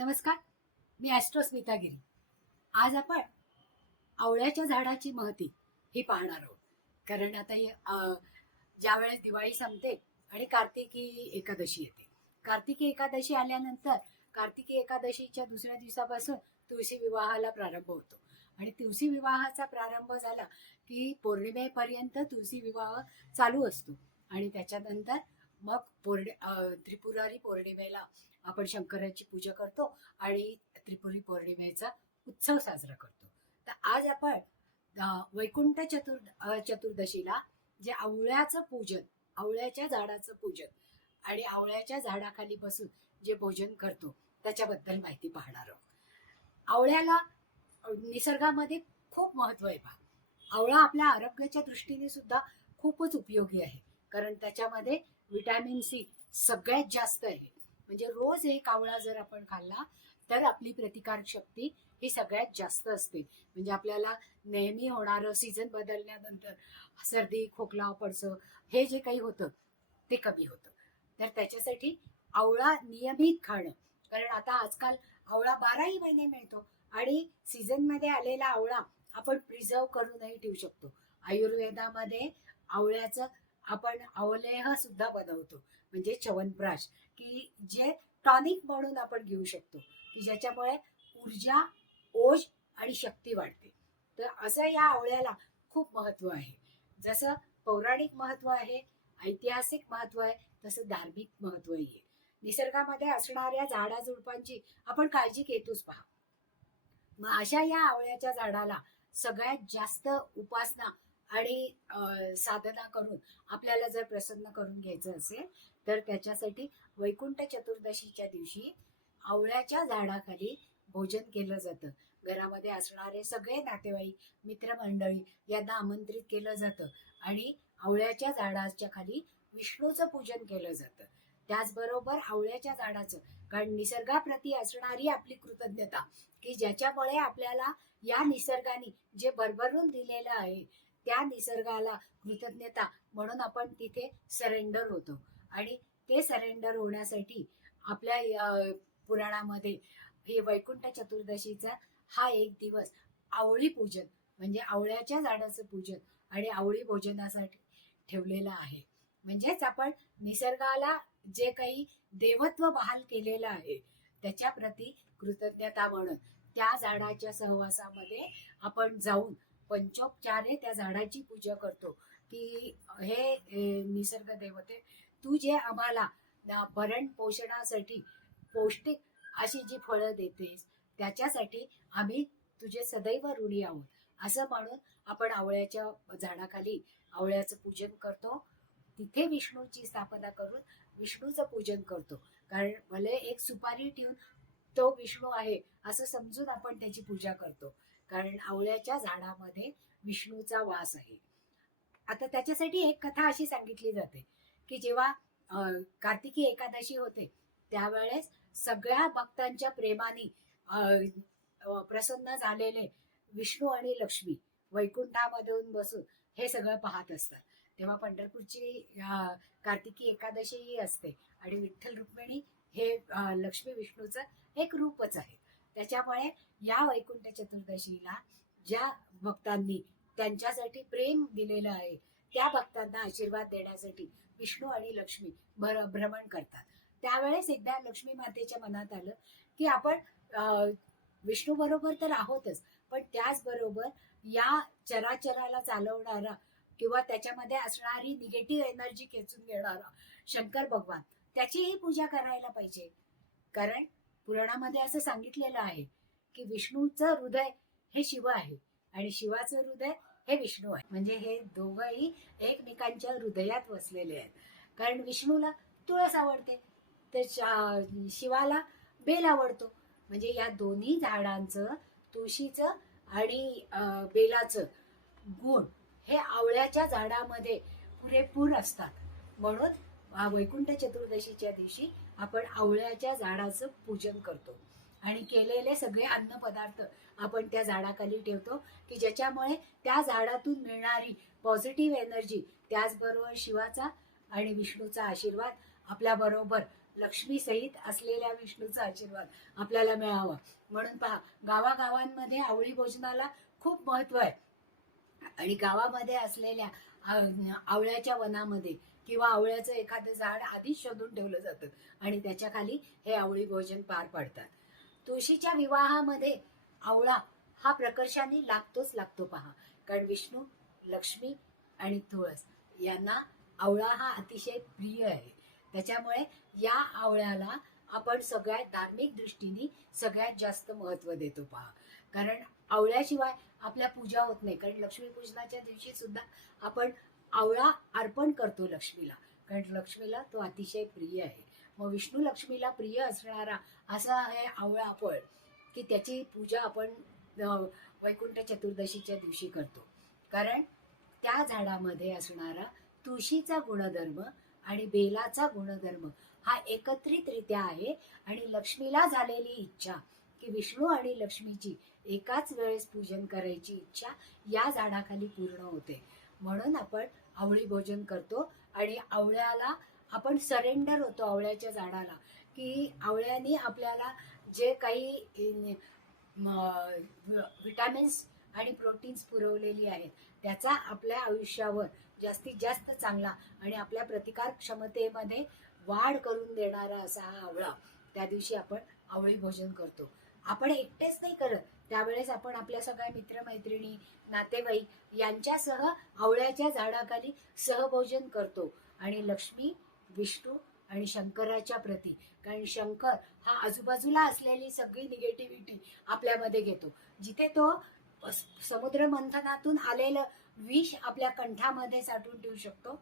नमस्कार, मी ॲस्ट्रो गिरी. आज आपण आवळ्याच्या झाडाची महती ही पाहणार आहोत. कारण आता ज्या वेळेस दिवाळी संपते आणि कार्तिकी एकादशी येते. कार्तिकी एकादशी आल्यानंतर कार्तिकी एकादशीच्या दुसऱ्या दिवसापासून तुळशी विवाहाला प्रारंभ होतो. आणि तुळशी विवाहाचा प्रारंभ झाला की पौर्णिमेपर्यंत तुळशी विवाह चालू असतो. आणि त्याच्यानंतर मग त्रिपुरारी पौर्णिमेला आपण शंकराची पूजा करतो आणि त्रिपुरी पौर्णिमेचा उत्सव साजरा करतो. तर आज आपण वैकुंठ चतुर्दशीला जे आवळ्याचं पूजन, आवळ्याच्या झाडाचं पूजन आणि आवळ्याच्या झाडाखाली बसून जे भोजन करतो त्याच्याबद्दल माहिती पाहणार आहोत. आवळ्याला निसर्गामध्ये खूप महत्व आहे. आवळा आपल्या आरोग्याच्या दृष्टीने सुद्धा खूपच उपयोगी आहे. कारण त्याच्यामध्ये विटॅमिन सी सगळ्यात जास्त आहे. म्हणजे रोज एक आवळा जर आपण खाल्ला तर आपली प्रतिकारक शक्ती ही सगळ्यात जास्त असते. म्हणजे आपल्याला नेहमी होणारं सीझन बदलल्यानंतर सर्दी, खोकला, पडसं हे जे काही होतं ते कमी होतं. तर त्याच्यासाठी आवळा नियमित खाणं. कारण आता आजकाल आवळा 12ही महिने मिळतो आणि सीझनमध्ये आलेला आवळा आपण प्रिझर्व करूनही ठेवू शकतो. आयुर्वेदामध्ये आवळ्याचं आपण अवलेह सुद्धा बनवतो, म्हणजे च्यवनप्राश, की जे टॉनिक म्हणून आपण घेऊ शकतो, की ज्याच्यामुळे ऊर्जा, ओज आणि शक्ती वाढते. तर असं या आवळ्याला खूप महत्व आहे. जसं पौराणिक महत्व आहे, ऐतिहासिक महत्व आहे, तसं धार्मिक महत्वही आहे. निसर्गामध्ये असणाऱ्या झाडाझुडपांची आपण काळजी घेतोच पहा. मग अशा या आवळ्याच्या झाडाला सगळ्यात जास्त उपासना आणि साधना करून आपल्याला जर प्रसन्न करून घ्यायचं असेल तर त्याच्यासाठी वैकुंठ चतुर्दशीच्या दिवशी आवळ्याच्या झाडाखाली भोजन केलं जातं. घरामध्ये असणारे सगळे नातेवाईक, मित्रमंडळी यांना आमंत्रित केलं जातं आणि आवळ्याच्या झाडाच्या खाली विष्णूचं पूजन केलं जातं. त्याचबरोबर आवळ्याच्या झाडाचं, कारण निसर्गाप्रती असणारी आपली कृतज्ञता, की ज्याच्यामुळे आपल्याला या निसर्गाने जे भरभरून दिलेलं आहे त्या निसर्गाला कृतज्ञता म्हणून आपण तिथे सरेंडर होतो. आणि ते सरेंडर होण्यासाठी आपल्या पुराणामध्ये हे वैकुंठ चतुर्दशीचा हा एक दिवस आवळी पूजन, म्हणजे आवळ्याच्या झाडाचं पूजन आणि आवळी भोजनासाठी ठेवलेला आहे. म्हणजेच आपण निसर्गाला जे काही देवत्व बहाल केलेलं आहे त्याच्याप्रती कृतज्ञता म्हणून त्या झाडाच्या सहवासामध्ये आपण जाऊन पंचोपचारे त्या झाडाची पूजा करतो, की हे निसर्ग देवते, तू जे आम्हाला भरण पोषणासाठी पौष्टिक अशी जी फळं देतेस त्याच्यासाठी आम्ही तुझे सदैव ऋणी आहोत, असं म्हणून आपण आवळ्याच्या झाडाखाली आवळ्याचं पूजन करतो. तिथे विष्णूची स्थापना करून विष्णूचं पूजन करतो. कारण भले एक सुपारी ठेवून तो विष्णू आहे असं समजून आपण त्याची पूजा करतो, कारण आवळ्याच्या झाडामध्ये विष्णूचा वास आहे. आता त्याच्यासाठी एक कथा अशी सांगितली जाते की जेव्हा कार्तिकी एकादशी होते त्यावेळेस सगळ्या भक्तांच्या प्रेमाने प्रसन्न झालेले विष्णू आणि लक्ष्मी वैकुंठामधून बसून हे सगळं पाहत असतात. तेव्हा पंढरपूरची कार्तिकी एकादशी असते आणि विठ्ठल रुक्मिणी हे लक्ष्मी विष्णूचं एक रूपच आहे. त्याच्यामुळे या वैकुंठ चतुर्दशीला ज्या भक्तांनी त्यांच्यासाठी प्रेम दिलेलं आहे त्या भक्तांना आशीर्वाद देण्यासाठी विष्णू आणि लक्ष्मी भ्रमण करतात. त्यावेळेस एकदा लक्ष्मी मातेच्या मनात आलं की आपण विष्णू बरोबर तर आहोतच, पण त्याचबरोबर या चराचराला चालवणारा किंवा त्याच्यामध्ये असणारी निगेटिव्ह एनर्जी खेचून घेणारा शंकर भगवान, त्याचीही पूजा करायला पाहिजे. कारण पुराणामध्ये असं सांगितलेलं आहे की विष्णूचं हृदय हे शिव आहे आणि शिवाचं हृदय हे विष्णू आहे. म्हणजे हे दोघंही एकमेकांच्या हृदयात वसलेले आहेत. कारण विष्णूला तुळस आवडते तर शिवाला बेल आवडतो. म्हणजे या दोन्ही झाडांचं, तुळशीचं आणि बेलाचं गुण हे आवळ्याच्या झाडामध्ये पुरेपूर असतात. म्हणून वैकुंठ चतुर्दशीच्या दिवशी आपण आवळ्याच्या झाडाचं पूजन करतो आणि केलेले सगळे अन्न पदार्थ आपण त्या झाडाखाली ठेवतो, की ज्याच्यामुळे त्या झाडातून मिळणारी पॉझिटिव्ह एनर्जी, त्याचबरोबर शिवाचा आणि विष्णूचा आशीर्वाद आपल्याबरोबर लक्ष्मी सहित असलेल्या विष्णूचा आशीर्वाद आपल्याला मिळावा. म्हणून पहा, गावागावांमध्ये आवळी भोजनाला खूप महत्व आहे. आणि गावामध्ये असलेल्या आवळ्याच्या वनामध्ये किंवा आवळ्याचं एखादं झाड आधीच शोधून ठेवलं जातं आणि त्याच्या खाली हे आवळी भोजन पार पाडतात. तुळशीच्या विवाहामध्ये आवळा हा प्रकर्षाने लागतोच लागतो पहा. कारण विष्णू, लक्ष्मी आणि तुळस यांना आवळा हा अतिशय प्रिय आहे. त्याच्यामुळे या आवळ्याला आपण सगळ्यात धार्मिक दृष्टीने सगळ्यात जास्त महत्व देतो पहा. कारण आवळ्याशिवाय आपल्या पूजा होत नाही. कारण लक्ष्मीपूजनाच्या दिवशी सुद्धा आपण आवळा अर्पण करतो लक्ष्मीला, कारण लक्ष्मीला तो अतिशय प्रिय आहे. मग विष्णू लक्ष्मीला प्रिय असणारा असा आहे आवळा फळ की त्याची पूजा आपण वैकुंठ चतुर्दशीच्या दिवशी करतो. कारण त्या झाडामध्ये असणारा तुळशीचा गुणधर्म आणि बेलाचा गुणधर्म हा एकत्रितरित्या आहे. आणि लक्ष्मीला झालेली इच्छा की विष्णू आणि लक्ष्मीची एकाच वेळेस पूजन करायची इच्छा या झाडाखाली पूर्ण होते. म्हणून आपण आवळी भोजन करतो आणि आवळ्याला आपण सरेंडर होतो, आवळ्याच्या झाडाला, की आवळ्याने आपल्याला जे काही विटॅमिन्स आणि प्रोटीन्स पुरवलेली आहेत त्याचा आपल्या आयुष्यावर जास्तीत जास्त चांगला आणि आपल्या प्रतिकार क्षमतेमध्ये वाढ करून देणारा असा हा आवळा त्या दिवशी आपण आवळी भोजन करतो. आपण एकटेच नाही करत, त्यावेळेस आपण आपल्या सगळ्या मित्रमैत्रिणी, नातेवाईक यांच्यासह आवळ्याच्या झाडाखाली सहभोजन करतो. आणि लक्ष्मी, विष्णू आणि शंकराच्या प्रती, कारण शंकर हा आजूबाजूला असलेली सगळी निगेटिव्हिटी आपल्यामध्ये घेतो. जिथे तो समुद्र मंथनातून आलेलं विष आपल्या कंठामध्ये साठवून ठेवू शकतो,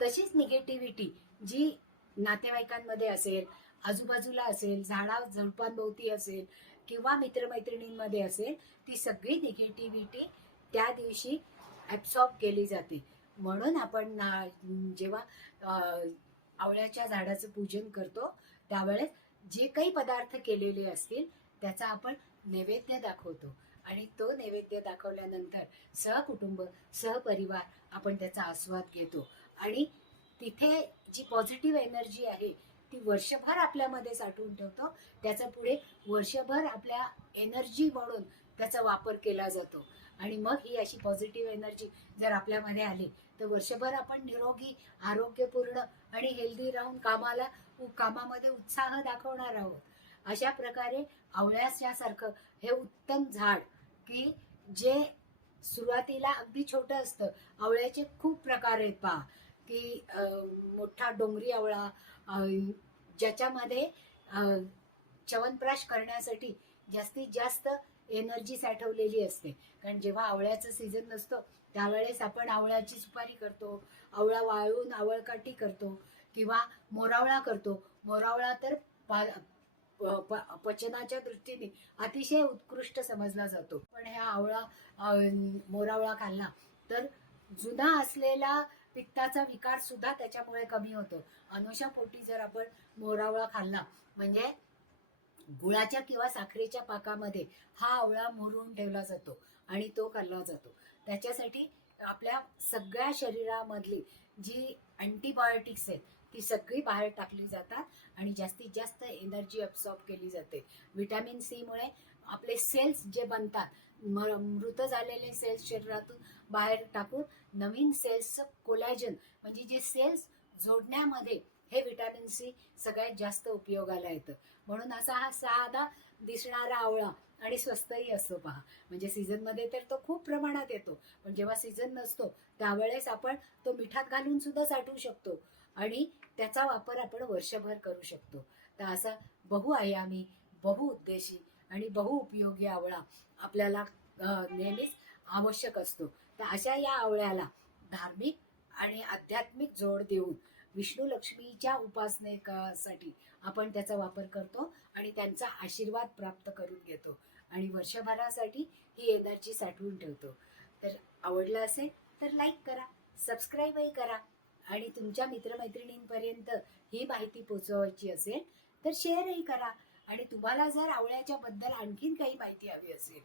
तशीच निगेटिव्हिटी जी नातेवाईकांमध्ये असेल, आजूबाजूला असेल, झाडा झुडपांभोवती असेल किंवा मित्रमैत्रिणींमध्ये असेल, ती सगळी निगेटिव्हिटी त्या दिवशी ॲब्सॉर्ब केली जाते. म्हणून आपण जेव्हा आवळ्याच्या झाडाचं पूजन करतो त्यावेळेस जे काही पदार्थ केलेले असतील त्याचा आपण नैवेद्य दाखवतो. आणि तो नैवेद्य दाखवल्यानंतर सहकुटुंब, सहपरिवार आपण त्याचा आस्वाद घेतो. आणि तिथे जी पॉझिटिव्ह एनर्जी आहे ती वर्षभर आपल्यामध्ये साठवून ठेवतो. त्याचा पुढे वर्षभर आपल्या एनर्जी म्हणून त्याचा वापर केला जातो. आणि मग ही अशी पॉझिटिव्ह एनर्जी जर आपल्यामध्ये आली तर वर्षभर आपण निरोगी, आरोग्यपूर्ण आणि हेल्दी राहून कामामध्ये उत्साह दाखवणार आहोत. अशा प्रकारे आवळ्यासारखं हे उत्तम झाड की जे सुरुवातीला अगदी छोटं असतं. आवळ्याचे खूप प्रकार आहेत पहा, की मोठा डोंगरी आवळा ज्याच्यामध्ये च्यवनप्राश करण्यासाठी जास्तीत जास्त एनर्जी साठवलेली असते. कारण जेव्हा आवळ्याचं सीझन नसतो त्यावेळेस आपण आवळ्याची सुपारी करतो, आवळा वाळवून आवळकाठी करतो किंवा मोरावळा करतो. मोरावळा तर पचनाच्या दृष्टीने अतिशय उत्कृष्ट समजला जातो. पण हा मोरावळा खाल्ला तर जुना असलेला पित्ताचा विकार सुद्धा त्याच्यामुळे कमी होतो. अनुषापोटी जर आपण मोरावळा खाल्ला म्हणजे गुळाच्या किंवा साखरेच्या पाकामध्ये हा आवळा मुरून ठेवला जातो आणि तो खाल्ला जातो. त्याच्यासाठी आपल्या सगळ्या शरीरामधली जी अँटीबायोटिक्स आहेत ती सगळी बाहेर टाकली जातात आणि जास्तीत जास्त एनर्जी अब्सॉर्ब केली जाते. व्हिटॅमिन सी मुळे आपले सेल्स जे बनतात, मृत झालेले सेल्स शरीरातून बाहेर टाकून नवीन सेल्सचं कोलॅजन म्हणजे जे सेल्स जोडण्यामध्ये हे व्हिटॅमिन सी सगळ्यात जास्त उपयोगाला येतं. म्हणून असा हा साधा दिसणारा आवळा आणि स्वस्तही असतो पहा. म्हणजे सीझनमध्ये तर तो खूप प्रमाणात येतो, पण जेव्हा सीझन नसतो त्यावेळेस आपण तो मिठात घालून सुद्धा साठवू शकतो आणि त्याचा वापर आपण वर्षभर करू शकतो. तर असा बहुआयामी, बहुउद्देशी आणि बहुउपयोगी आवळा आपल्याला नेहमीच आवश्यक असतो. तर अशा या आवळ्याला धार्मिक आणि आध्यात्मिक जोड देऊन विष्णू लक्ष्मीच्या उपासनेसाठी आपण त्याचा वापर करतो आणि त्यांचा आशीर्वाद प्राप्त करून घेतो आणि वर्षभरासाठी ही एनर्जी साठवून ठेवतो. तर आवडलं असेल तर लाईक करा, सबस्क्राईबही करा आणि तुमच्या मित्रमैत्रिणींपर्यंत ही माहिती पोहोचवायची असेल तर शेअरही करा. आणि तुम्हाला जर आवळ्याच्या बद्दल आणखीन काही माहिती हवी असेल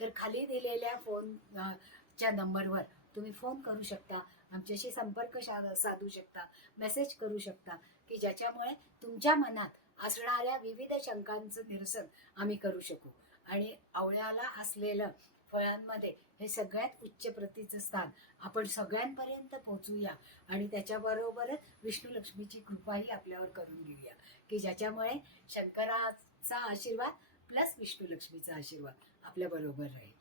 तर खाली दिलेल्या फोनच्या नंबरवर तुम्ही फोन करू शकता, आमच्याशी संपर्क साधू शकता, मेसेज करू शकता की ज्याच्यामुळे तुमच्या मनात असणाऱ्या विविध शंकांचं निरसन आम्ही करू शकू आणि आवळ्याला असलेलं फळांमध्ये हे सगळ्यात उच्च प्रतीचं स्थान आपण सगळ्यांपर्यंत पोहोचूया आणि त्याच्याबरोबरच विष्णू लक्ष्मीची कृपाही आपल्यावर करून घेऊया की ज्याच्यामुळे शंकराचा आशीर्वाद प्लस विष्णू लक्ष्मीचा आशीर्वाद आपल्या बरोबर राहील.